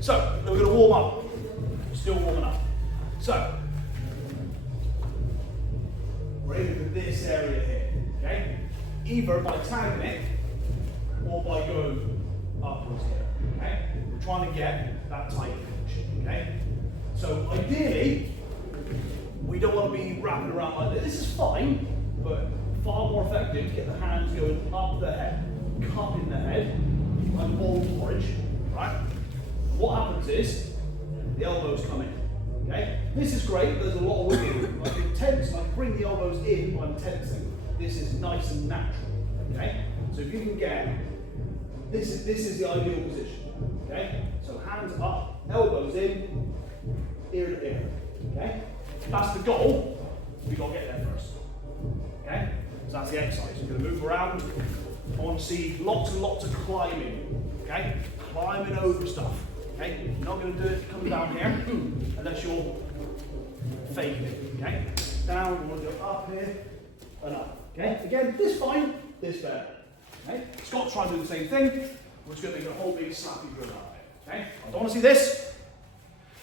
So, we're going to warm up. Still warming up. So, we're aiming for this area here, okay? Either by tagging it, or by going upwards here, okay? We're trying to get that tight clinch, okay? So, ideally, we don't want to be wrapping around like this. This is fine, but far more effective to get the hands going up the head, cupping the head, like ball porridge, right? What happens is, the elbows come in, okay? This is great, there's a lot of wiggle. Like it tense, like bring the elbows in by tensing. This is nice and natural, okay? So if you can get, this is the ideal position, okay? So hands up, elbows in, ear to ear, okay? That's the goal, we've got to get there first, okay? So that's the exercise. You're going to move around. I want to see lots and lots of climbing, okay? Climbing over stuff, okay? You're not going to do it coming down here unless you're faking it, okay? Down, we want to go up here and up, okay? Again, this fine, this better, okay? Scott's trying to do the same thing. We're just going to make a whole big slappy drill out of it, okay? I don't want to see this.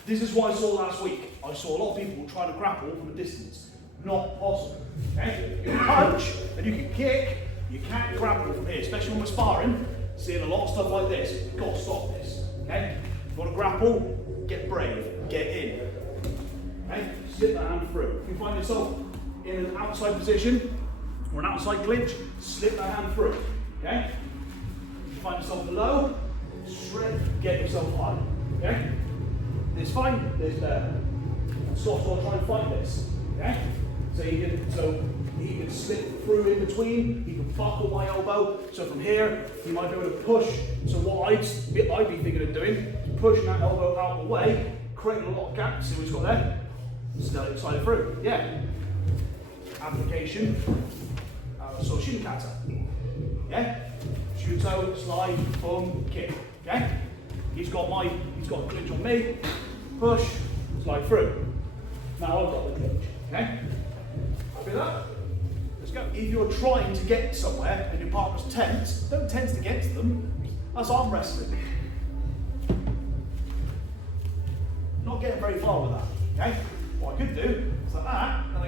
This is what I saw last week. I saw a lot of people trying to grapple from a distance. Not possible, okay? You can punch and you can kick, you can't grapple from here, especially when we're sparring. Seeing a lot of stuff like this, you've got to stop this, okay? If you want to grapple, get brave, get in, okay? Slip the hand through. If you find yourself in an outside position or an outside clinch, slip the hand through, okay? If you find yourself below, strip, get yourself high, okay? This fine, this better. Scott's going to try and fight this, okay? So he can slip through in between, he can buckle my elbow. So from here, he might be able to push. So what I'd be thinking of doing is pushing that elbow out of the way, creating a lot of gaps. See what he's got there? Slide it through, yeah. Application, so shinkata, yeah? Shuto, slide, boom, kick, okay? He's got a clinch on me, push, slide through. Now I've got the clinch, okay? Happy with that? Let's go. If you're trying to get somewhere and your partner's tense, don't tense against them. That's arm wrestling. Not getting very far with that, okay? What I could do is like that, and I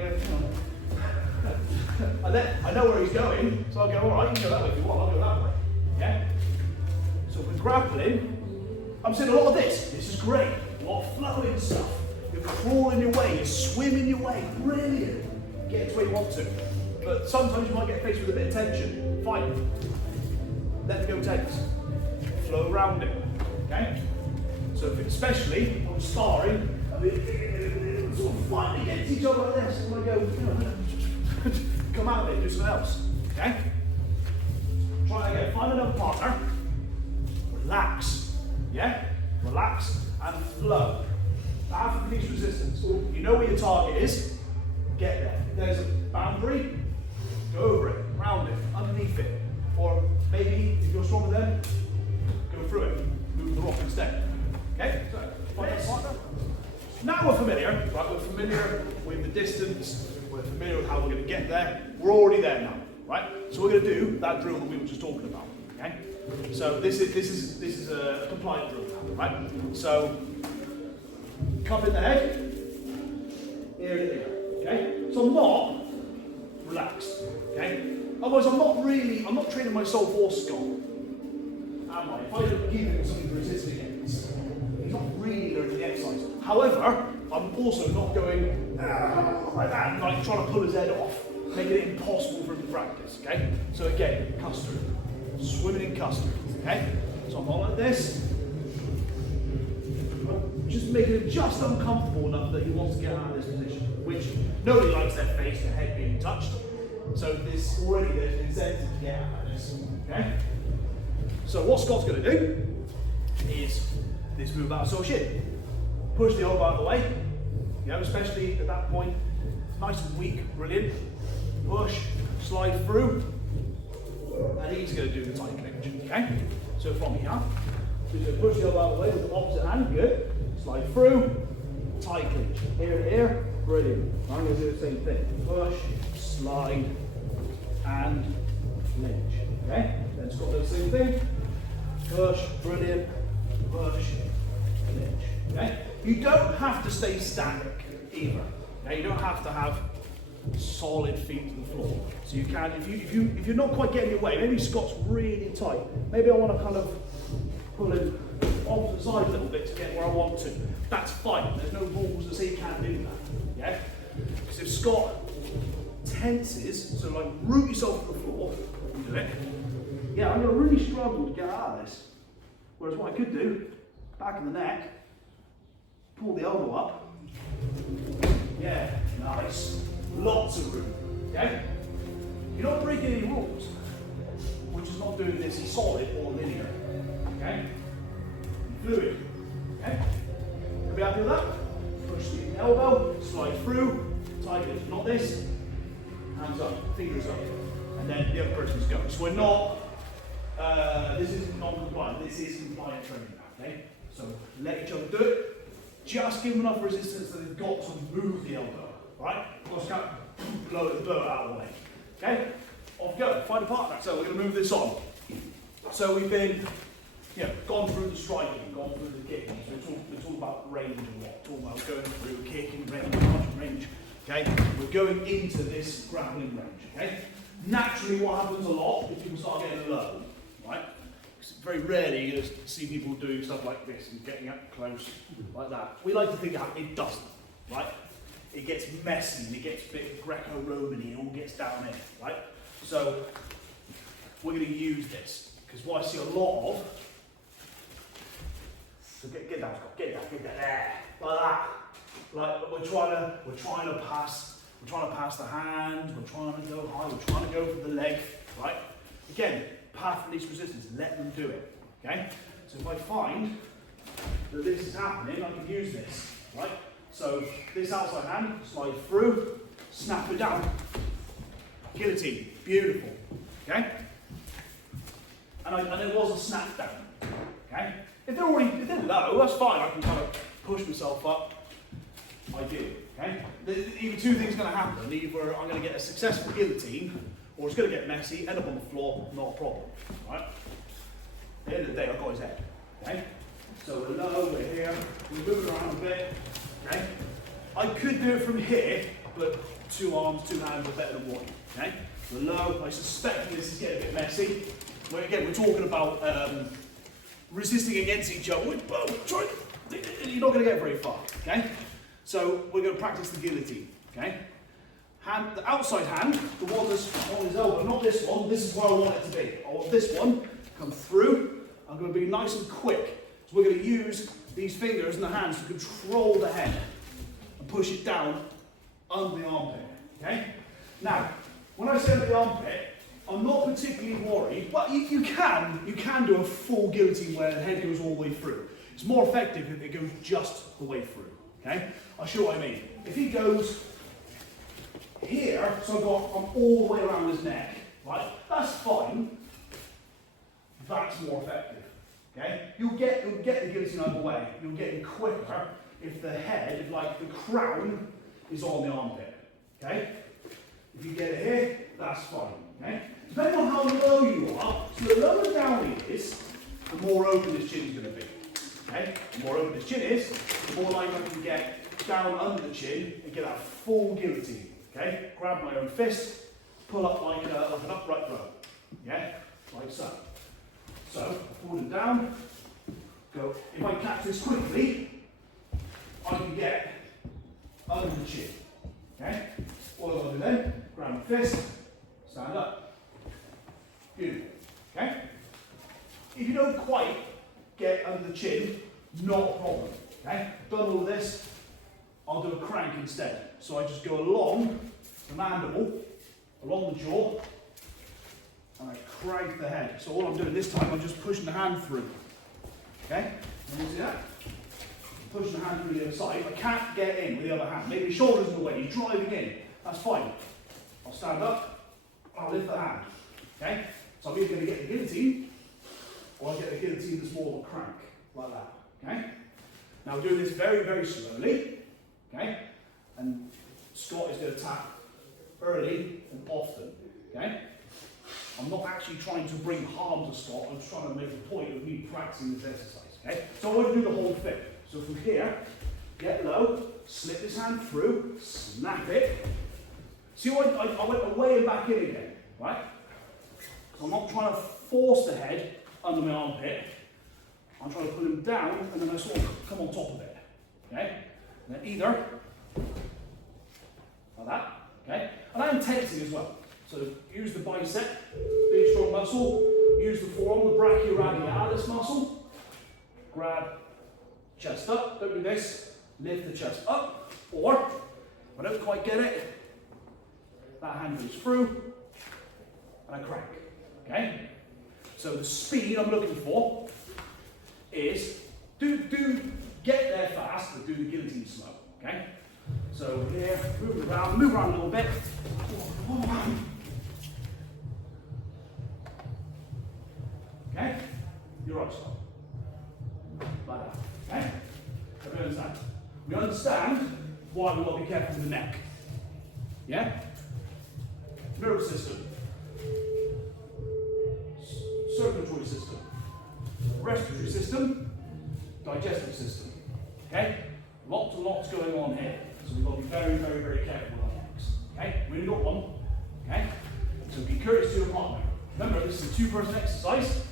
go, I know where he's going, so I'll go, all right, you can go that way if you want, I'll go that way, yeah? So if we're grappling, I'm seeing a lot of this. This is great. A lot of flowing stuff. You're crawling your way, you're swimming your way. Brilliant. Get to where you want to. But sometimes you might get faced with a bit of tension. Fine. Let go tense. Flow around it. Okay? So especially on sparring, sort of fighting against each other like this. I'm going to go, come out of it, do something else. Okay? Try again. Find another partner. Relax. Yeah? Relax and flow. Have release resistance. You know where your target is, get there. If there's a boundary, go over it, round it, underneath it. Or maybe, if you're stronger than, go through it, move the rock instead. Okay? So, find that partner. Now we're familiar, right? We're familiar with the distance, we're familiar with how we're going to get there. We're already there now, right? So we're going to do that drill that we were just talking about, okay? So this is a compliant drill now, right? So cup in the head, ear to ear, okay? So I'm not relaxed, okay? Otherwise I'm not training my soul force, Scott. Am I? If I don't give him something to resist against, he's not really learning the exercise. However, I'm also not going like that, like trying to pull his head off, making it impossible for him to practice, okay? So again, custard. Swimming in custard, okay? So I'm not like this. Just making it just uncomfortable enough that he wants to get out of this position, which nobody likes their face, their head being touched. So there's an incentive to get out of this, okay? So what Scott's going to do is this move out of so shin. Push the elbow out of the way, you know, especially at that point, nice and weak, brilliant. Push, slide through. And he's going to do the tight clinch, okay? So from here, he's going to push the elbow out of the way with the opposite hand, good. Slide through, tight clinch, ear to ear, brilliant. I'm going to do the same thing. Push, slide, and clinch, okay? Then Scott does the same thing. Push, brilliant, push, Okay? You don't have to stay static either. Okay? You don't have to have solid feet to the floor. So you can, if you're not quite getting your way, maybe Scott's really tight. Maybe I want to kind of pull him off to the side a little bit to get where I want to. That's fine. There's no rules that say you can't do that. Yeah? Because if Scott tenses, so like root yourself to the floor and do it, yeah, I'm going to really struggle to get out of this. Whereas what I could do, back in the neck, pull the elbow up. Yeah, nice. Lots of room. Okay? You're not breaking any rules. We're just not doing this solid or linear. Okay? Fluid. Okay? Are we happy with that? Push the elbow, slide through, tight it. Not this. Hands up, fingers up. And then the other person's going. So we're not, this isn't non-compliant, this is compliant training now. Okay? So let each other do it. Just give them enough resistance that they've got to move the elbow. Right? Just kind of blow it out of the way. Okay? Off you go. Find a partner. So we're going to move this on. So we've been, gone through the striking, gone through the kicking. So we're talking about range and what. Talking about going through kicking, range, punching range. Okay? We're going into this grappling range. Okay? Naturally, what happens a lot is people start getting low. Right? Very rarely you're going to see people doing stuff like this and getting up close like that. We like to think it doesn't. Right? It gets messy and it gets a bit Greco-Roman and it all gets down in, right? So we're going to use this because what I see a lot of. So get down, Scott. Get down, there, like that. Like we're trying to pass the hand. We're trying to go high. We're trying to go for the leg, right? Again, path of least resistance. Let them do it, okay? So if I find that this is happening, I can use this, right? So this outside hand, slide through, snap it down. Guillotine, beautiful. Okay? And it was a snap down. Okay? If they're low, that's fine. I can kind of push myself up. Ideally. Okay? Either two things are going to happen. Either I'm going to get a successful guillotine, or it's going to get messy, end up on the floor, not a problem. Right? At the end of the day, I've got his head. Okay? So we're low, we're here, we're moving around a bit. Okay? I could do it from here, but 2 arms, 2 hands are better than 1. Okay? We're low. I suspect this is getting a bit messy. But again, we're talking about resisting against each other. You're not going to get very far. Okay? So we're going to practice the guillotine. Okay? Hand, the outside hand, the one that's on his elbow, not this one. This is where I want it to be. I want this one come through. I'm going to be nice and quick. So we're going to use these fingers and the hands to control the head and push it down under the armpit. Okay? Now, when I say under the armpit, I'm not particularly worried, but you can do a full guillotine where the head goes all the way through. It's more effective if it goes just the way through. Okay? I'll show you what I mean. If he goes here, so I'm all the way around his neck, right? That's fine. That's more effective. Okay? You'll get the guillotine out of the way. You'll get it quicker if the head, if like the crown, is on the armpit. Okay? If you get it here, that's fine. Okay? Depending on how low you are, so the lower down he is, the more open his chin is going to be. Okay? The more open his chin is, the more likely I can get down under the chin and get that full guillotine. Okay? Grab my own fist, pull up like an upright row. Yeah? Like so. So, forward and down, go. If I catch this quickly, I can get under the chin. Okay? All I've got to do then, grab my fist, stand up. Good. Okay? If you don't quite get under the chin, not a problem. Okay? Done all this, I'll do a crank instead. So I just go along the mandible, along the jaw, and I crank the head. So all I'm doing this time, I'm just pushing the hand through. Okay? Can you see that? Pushing the hand through the other side. I can't get in with the other hand. Maybe your shoulder's in the way, you're driving in. That's fine. I'll stand up, I'll lift the hand. Okay? So I'm either going to get the guillotine, or I'll get the guillotine that's more of a crank, like that. Okay? Now we're doing this very, very slowly. Okay? And Scott is going to tap early and often. Okay? I'm not actually trying to bring harm to Scott, I'm just trying to make a point of me practicing this exercise. Okay? So I want to do the whole thing. So from here, get low, slip this hand through, snap it. See, I went away and back in again, right? So I'm not trying to force the head under my armpit. I'm trying to put him down and then I sort of come on top of it. Okay? And then either like that, okay? And I'm tensing as well. So use the bicep, big strong muscle, use the forearm, the brachioradialis muscle, grab, chest up, don't do this, lift the chest up, or, if I don't quite get it, that hand goes through, and I crank, okay? So the speed I'm looking for is, get there fast, but do the guillotine slow, okay? So here, move around a little bit. Okay? You're right, stop. Like that, okay? So we understand. We understand why we've got to be careful with the neck. Yeah? Nervous system. Circulatory system. Respiratory system. Digestive system. Okay? Lots and lots going on here. So we've got to be very, very, very careful with our necks. Okay? We only got one. Okay? So be courteous to your partner. Remember, this is a two-person exercise.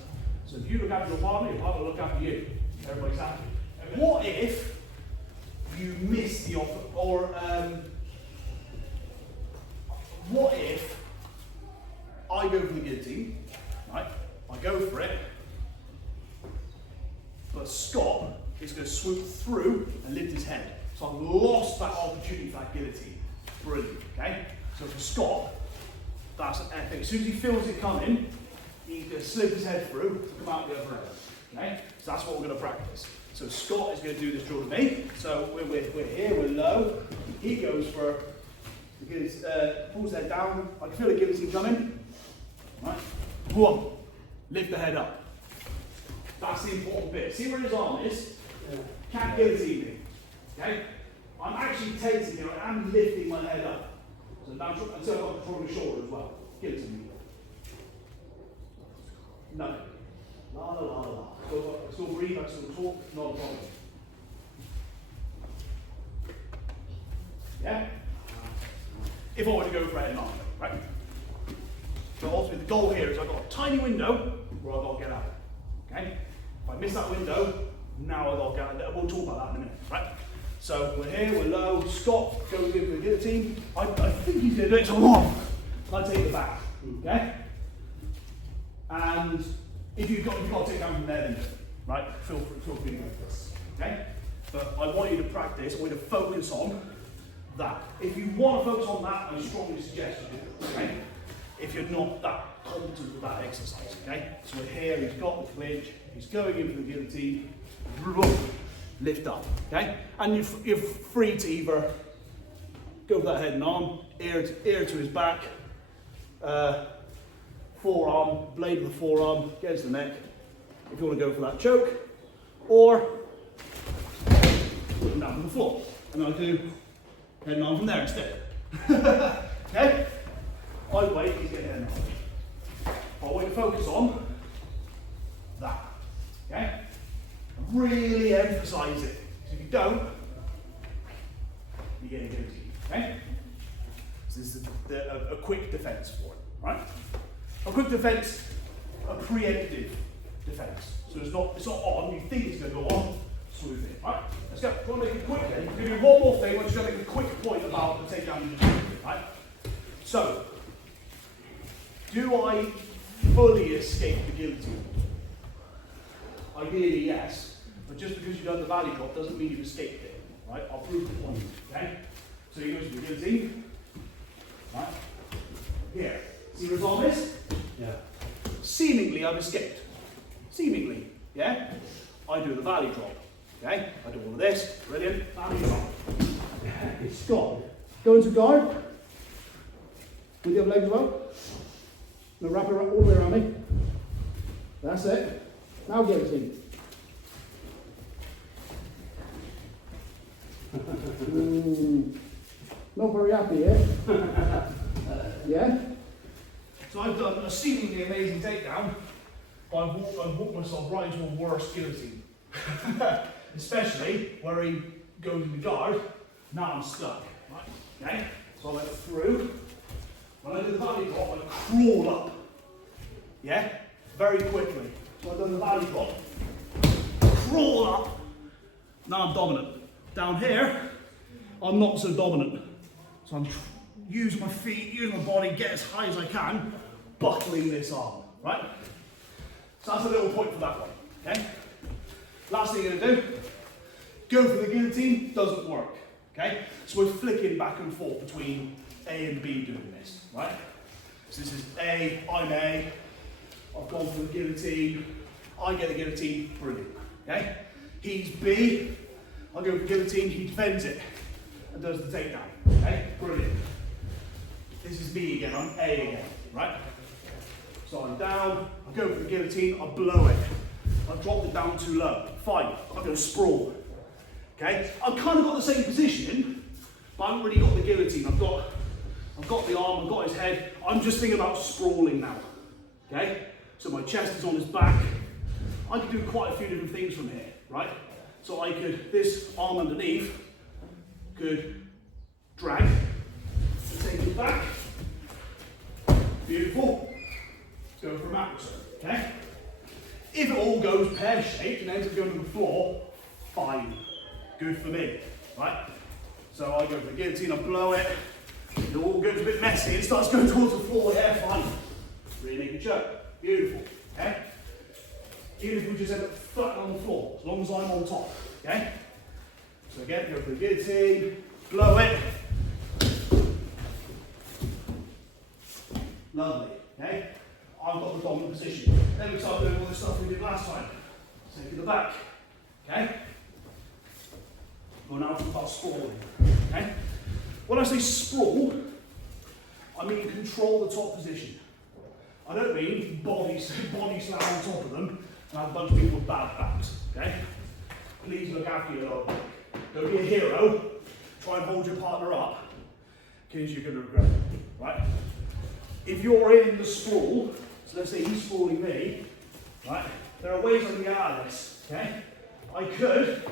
So if you look after your partner will look after you. Everybody's happy. What if you miss the offer, or what if I go for the guillotine, right? I go for it, but Scott is going to swoop through and lift his head. So I've lost that opportunity for that guillotine. Brilliant, okay? So for Scott, that's epic. As soon as he feels it coming, he's going to slip his head through to come out the other end. Okay? So that's what we're going to practice. So Scott is going to do this drill to me. So we're here, we're low. He goes for, pulls head down. I can feel the guillotine coming. Right? One, lift the head up. That's the important bit. See where his arm is? Can't guillotine me. Okay? I'm actually tensing here. I am lifting my head up. So now until I've got control of my shoulder as well. Guillotine me. Nothing. La la la la. Still breathe, I still talk, not a problem. Yeah? If I were to go for head and arm, right? So ultimately the goal here is I've got a tiny window where I've got to get out. Okay? If I miss that window, now I've got to get out. We'll talk about that in a minute, right? So we're here, we're low, Scott goes in for the guillotine. I think he's going to do it to one. I take it back. Okay? And if you've got to take down from there, then do it, right? Feel free to go for this, okay? But I want you to practice, I want you to focus on that. If you want to focus on that, I strongly suggest you do, okay? If you're not that competent with that exercise, okay? So we're here, he's got the clinch, he's going in for the guillotine, lift up, okay? And you're free to either go for that head and arm, ear to his back, forearm, blade of the forearm, against the neck, if you want to go for that choke, or put them down on the floor. And I'll do head and arm from there instead. Okay? I wait, he's getting head and arm. I want you to focus on that. Okay? Really emphasise it. So if you don't, you're getting guilty. Okay? So this is a quick defence for it, right? A quick defence, a preemptive defence. So it's not on, you think it's going to go on, smooth it. Right? Let's go. Do you want to make it quick? I'm going to do one more thing, I'm just going to make a quick point about the takedown. Right? So, do I fully escape the guillotine? Ideally, yes. But just because you've done the valley drop doesn't mean you've escaped it. Right? I'll prove the point. Okay? So he goes to the guillotine. Right? Here. See where his arm is? Yeah. Seemingly I've escaped. Seemingly. Yeah? I do the valley drop. Okay? I do all of this. Brilliant. Valley drop. It's Scott. Go into guard. With the other leg as well. Now wrap it all the way around me. That's it. Now guillotine. Not very happy here. Yeah? So I've done a seemingly amazing takedown, but I've walked myself right into a worse guillotine. especially where he goes in the guard. Now I'm stuck, right? Okay? So I went through. When I do the valley drop, I crawl up. Yeah? Very quickly. So I've done the valley drop. Crawl up. Now I'm dominant. Down here, I'm not so dominant. So I'm using my feet, using my body, get as high as I can, buckling this arm, right? So that's a little point for that one, okay? Last thing you're gonna do, go for the guillotine, doesn't work, okay? So we're flicking back and forth between A and B doing this, right? So this is A, I'm A, I've gone for the guillotine, I get the guillotine, brilliant, okay? He's B, I go for the guillotine, he defends it and does the takedown, okay? Brilliant. This is B again, I'm A again, right? So I'm down, I go for the guillotine, I blow it. I've dropped it down too low. Fine, I'm going to sprawl. Okay? I've kind of got the same position, but I haven't really got the guillotine. I've got the arm, I've got his head. I'm just thinking about sprawling now. Okay? So my chest is on his back. I could do quite a few different things from here, right? So I could, this arm underneath, could drag and take it back. Beautiful. Let's go for a mat return, okay? If it all goes pear-shaped and ends up going to the floor, fine. Good for me, right? So I go for the guillotine, I blow it. It all goes a bit messy. It starts going towards the floor, yeah, fine. Really make it choke. Beautiful, okay? Even if we just end up flat on the floor, as long as I'm on top, okay? So again, go for the guillotine, blow it. Lovely, okay? I've got the dominant position. Then we start doing all the stuff we did last time. Take it to the back, okay? We're now about sprawling, okay? When I say sprawl, I mean control the top position. I don't mean body slam on top of them and have a bunch of people with bad backs, okay? Please look after your lower back. Don't be a hero. Try and hold your partner up, because you're going to regret it, right? If you're in the sprawl, so let's say he's sprawling me, right? There are ways I can get out of this, okay? I could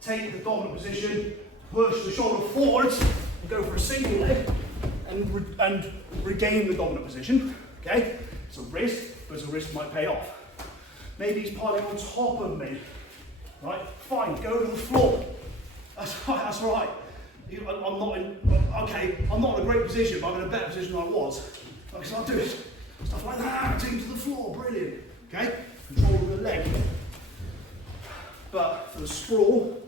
take the dominant position, push the shoulder forwards, and go for a single leg, and regain the dominant position, okay? It's a risk, but it's a risk might pay off. Maybe he's piling on top of me, right? Fine, go to the floor. That's right. I'm not in, okay, I'm not in a great position, but I'm in a better position than I was. Okay, so I'll do it. Stuff like that, take him to the floor, brilliant. Okay, control of the leg. But for the sprawl,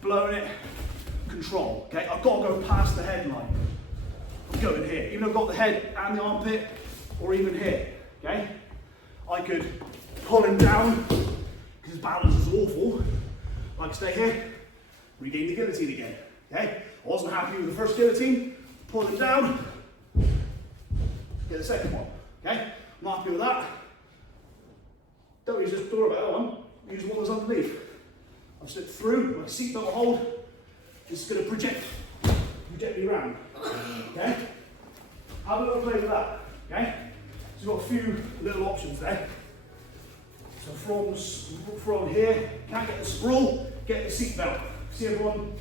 blowing it, control. Okay, I've got to go past the headline. I'm going here. Even though I've got the head and the armpit, or even here. Okay, I could pull him down because his balance is awful. I can stay here, regain the guillotine again. Okay, I wasn't happy with the first guillotine, pull him down. Get the second one, okay? I'm not happy with that. Don't use this door about that one, use the one that's underneath. I've slipped through, my seatbelt hold. This is going to project me around, okay? Have a little play with that, okay? So you've got a few little options there. So from here, can't get the sprawl, get the seatbelt. See everyone?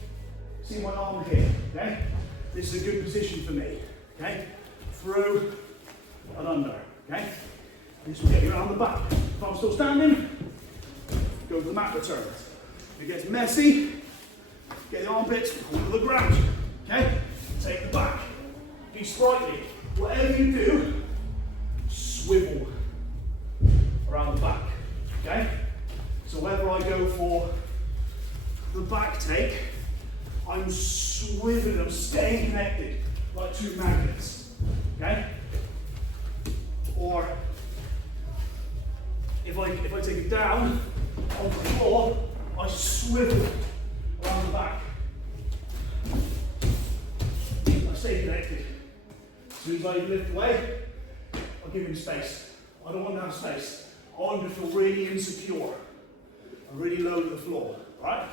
See my arm here, okay? This is a good position for me, okay? Through and under, okay? This will get you around the back. If I'm still standing, go for the mat return. If it gets messy, get the armpits, pull to the ground, okay? Take the back. Be sprightly. Whatever you do, swivel around the back, okay? So whether I go for the back take, I'm swiveling, I'm staying connected like two magnets, okay? Or if I take it down onto the floor, I swivel around the back. I stay connected. As soon as I lift away, I'll give him space. I don't want to have space. I want him to feel really insecure and really low to the floor, right?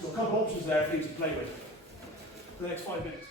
So a couple of options there for you to play with for the next 5 minutes.